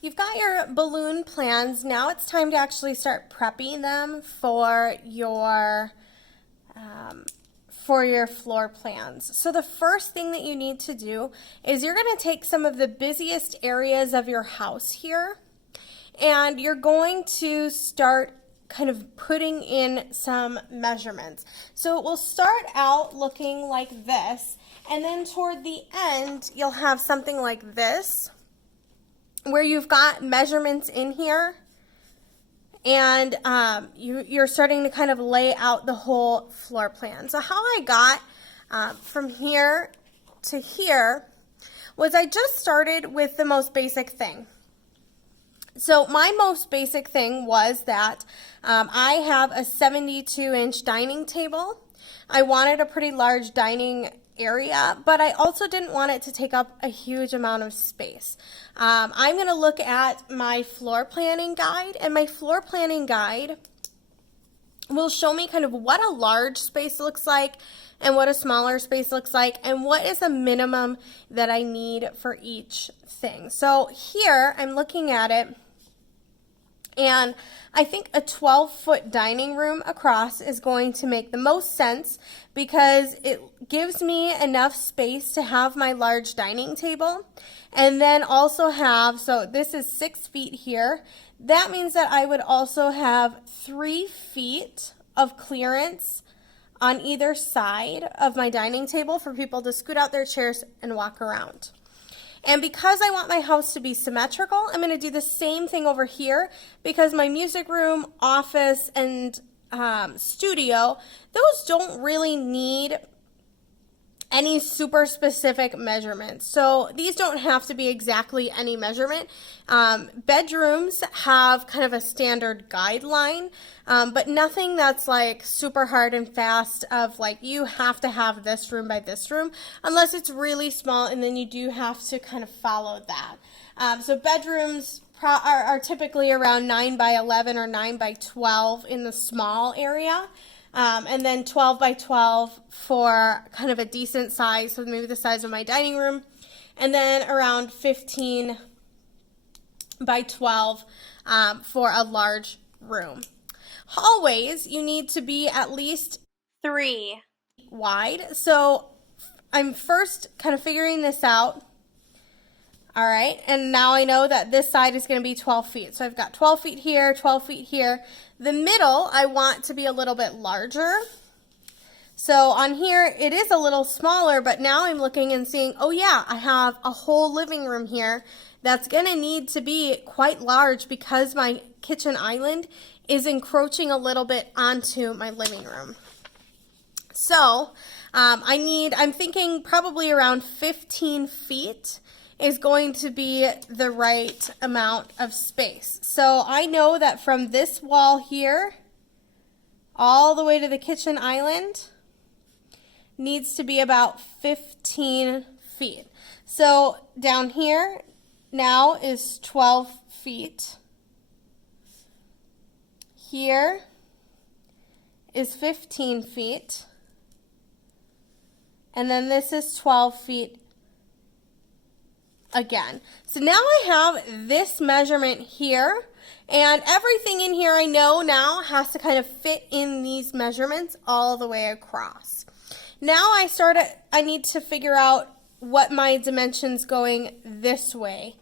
You've got your balloon plans. Now it's time to actually start prepping them for your floor plans. So the first thing that you need to do is you're going to take some of the busiest areas of your house here, and you're going to start kind of putting in some measurements. So it will start out looking like this, and then toward the end you'll have something like this where you've got measurements in here, and you're starting to kind of lay out the whole floor plan. So how I got from here to here was I just started with the most basic thing. So my most basic thing was that I have a 72-inch dining table. I wanted a pretty large dining area, but I also didn't want it to take up a huge amount of space. I'm going to look at my floor planning guide, and my floor planning guide will show me kind of what a large space looks like and what a smaller space looks like and what is a minimum that I need for each thing. So here I'm looking at it, and I think a 12-foot dining room across is going to make the most sense because it gives me enough space to have my large dining table, and then also have, so this is 6 feet here. That means that I would also have 3 feet of clearance on either side of my dining table for people to scoot out their chairs and walk around. And because I want my house to be symmetrical, I'm going to do the same thing over here because my music room, office, and studio, those don't really need any super specific measurements. So these don't have to be exactly any measurement. Bedrooms have kind of a standard guideline, but nothing that's like super hard and fast of like you have to have this room by this room unless it's really small, and then you do have to kind of follow that. So bedrooms are typically around 9 by 11 or 9 by 12 in the small area. And then 12 by 12 for kind of a decent size, so maybe the size of my dining room, and then around 15 by 12 for a large room. Hallways, you need to be at least 3 wide. So I'm first kind of figuring this out. All right, and now I know that this side is going to be 12 feet. So I've got 12 feet here, 12 feet here. The middle, I want to be a little bit larger. So on here, it is a little smaller, but now I'm looking and seeing, oh yeah, I have a whole living room here that's going to need to be quite large because my kitchen island is encroaching a little bit onto my living room. So I'm thinking probably around 15 feet is going to be the right amount of space. So I know that from this wall here all the way to the kitchen island needs to be about 15 feet. So down here now is 12 feet. Here is 15 feet. And then this is 12 feet again. So now I have this measurement here, and everything in here I know now has to kind of fit in these measurements all the way across. Now I need to figure out what my dimensions going this way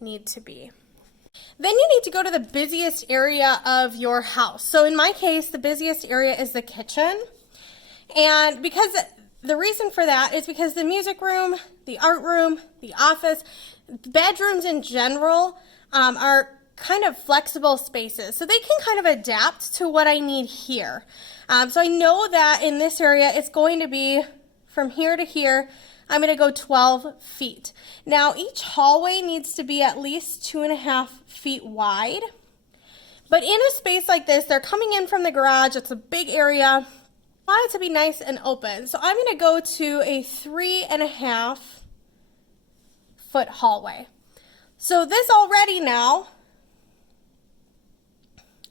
need to be. Then you need to go to the busiest area of your house. So in my case, the busiest area is the kitchen. And because the reason for that is because the music room, the art room, the office, bedrooms in general are kind of flexible spaces. So they can kind of adapt to what I need here. So I know that in this area, it's going to be from here to here, I'm going to go 12 feet. Now each hallway needs to be at least 2.5 feet wide. But in a space like this, they're coming in from the garage, it's a big area. I want it to be nice and open. So I'm going to go to a 3.5 foot hallway. So this already now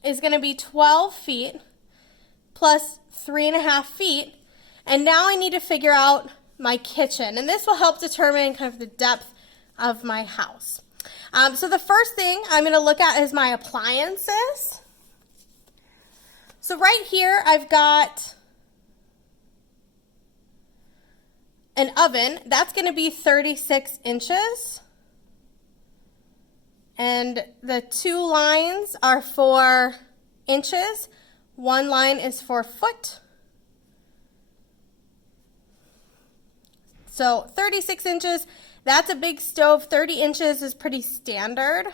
is going to be 12 feet plus 3.5 feet. And now I need to figure out my kitchen. And this will help determine kind of the depth of my house. So the first thing I'm going to look at is my appliances. So right here I've got an oven. That's going to be 36 inches. And the 2 lines are for inches. 1 line is for foot. So 36 inches, that's a big stove. 30 inches is pretty standard.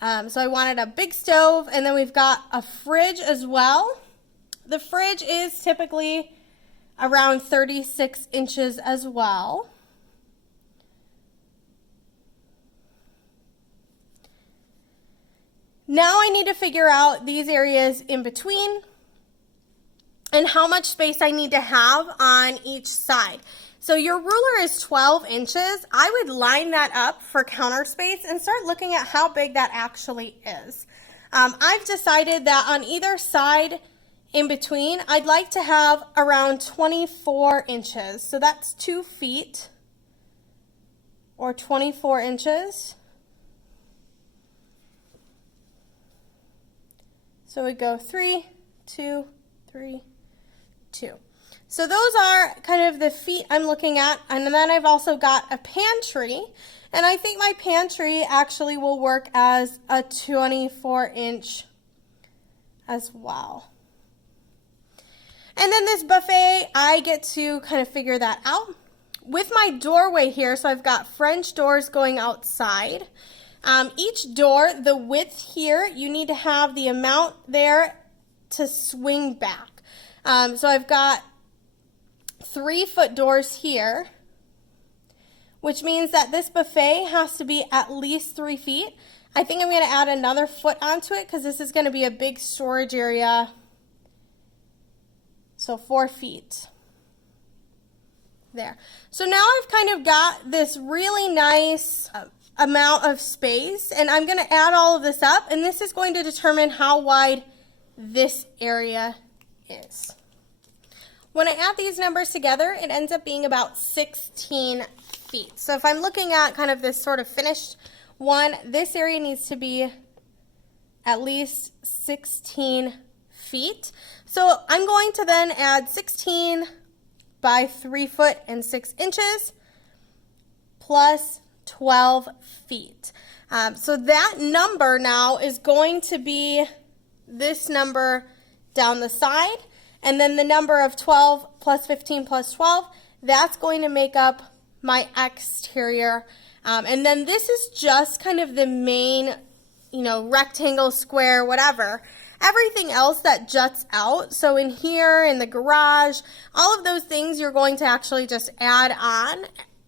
So I wanted a big stove, and then we've got a fridge as well. The fridge is typically around 36 inches as well. Now I need to figure out these areas in between and how much space I need to have on each side. So your ruler is 12 inches. I would line that up for counter space and start looking at how big that actually is. I've decided that on either side in between, I'd like to have around 24 inches. So that's 2 feet or 24 inches. So we go 3, 2, 3, 2. So those are kind of the feet I'm looking at, and then I've also got a pantry, and I think my pantry actually will work as a 24-inch as well. And then this buffet, I get to kind of figure that out. With my doorway here, so I've got French doors going outside. Each door, the width here, you need to have the amount there to swing back. So I've got 3-foot doors here, which means that this buffet has to be at least 3 feet. I think I'm going to add another foot onto it because this is going to be a big storage area. So 4 feet. There. So now I've kind of got this really nice amount of space, and I'm going to add all of this up, and this is going to determine how wide this area is. When I add these numbers together, it ends up being about 16 feet. So if I'm looking at kind of this sort of finished one, this area needs to be at least 16 feet. So I'm going to then add 16 by 3 foot and 6 inches plus 12 feet. So that number now is going to be this number down the side, and then the number of 12 plus 15 plus 12, that's going to make up my exterior. And then this is just kind of the main, rectangle, square, whatever. Everything else that juts out, so in here, in the garage, all of those things you're going to actually just add on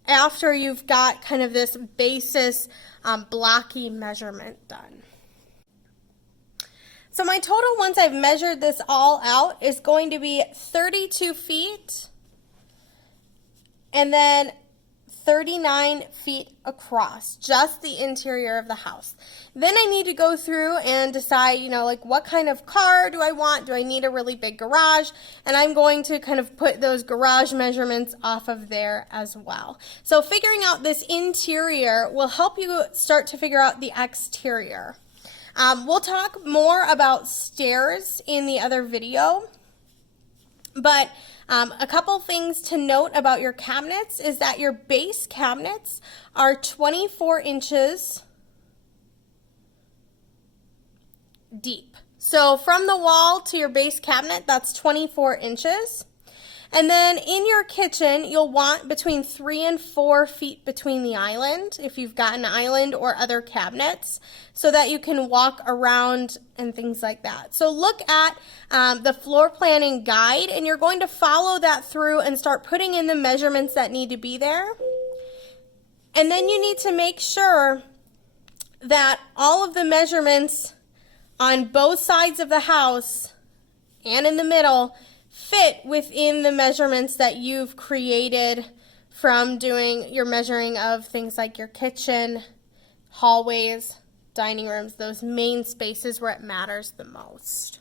after you've got kind of this basis blocky measurement done. So my total, once I've measured this all out, is going to be 32 feet and then 39 feet across, just the interior of the house. Then I need to go through and decide, what kind of car do I want? Do I need a really big garage? And I'm going to kind of put those garage measurements off of there as well. So figuring out this interior will help you start to figure out the exterior. We'll talk more about stairs in the other video, but a couple things to note about your cabinets is that your base cabinets are 24 inches deep. So from the wall to your base cabinet, that's 24 inches. And then in your kitchen, you'll want between 3 and 4 feet between the island, if you've got an island or other cabinets, so that you can walk around and things like that. So look at the floor planning guide, and you're going to follow that through and start putting in the measurements that need to be there. And then you need to make sure that all of the measurements on both sides of the house and in the middle fit within the measurements that you've created from doing your measuring of things like your kitchen, hallways, dining rooms, those main spaces where it matters the most.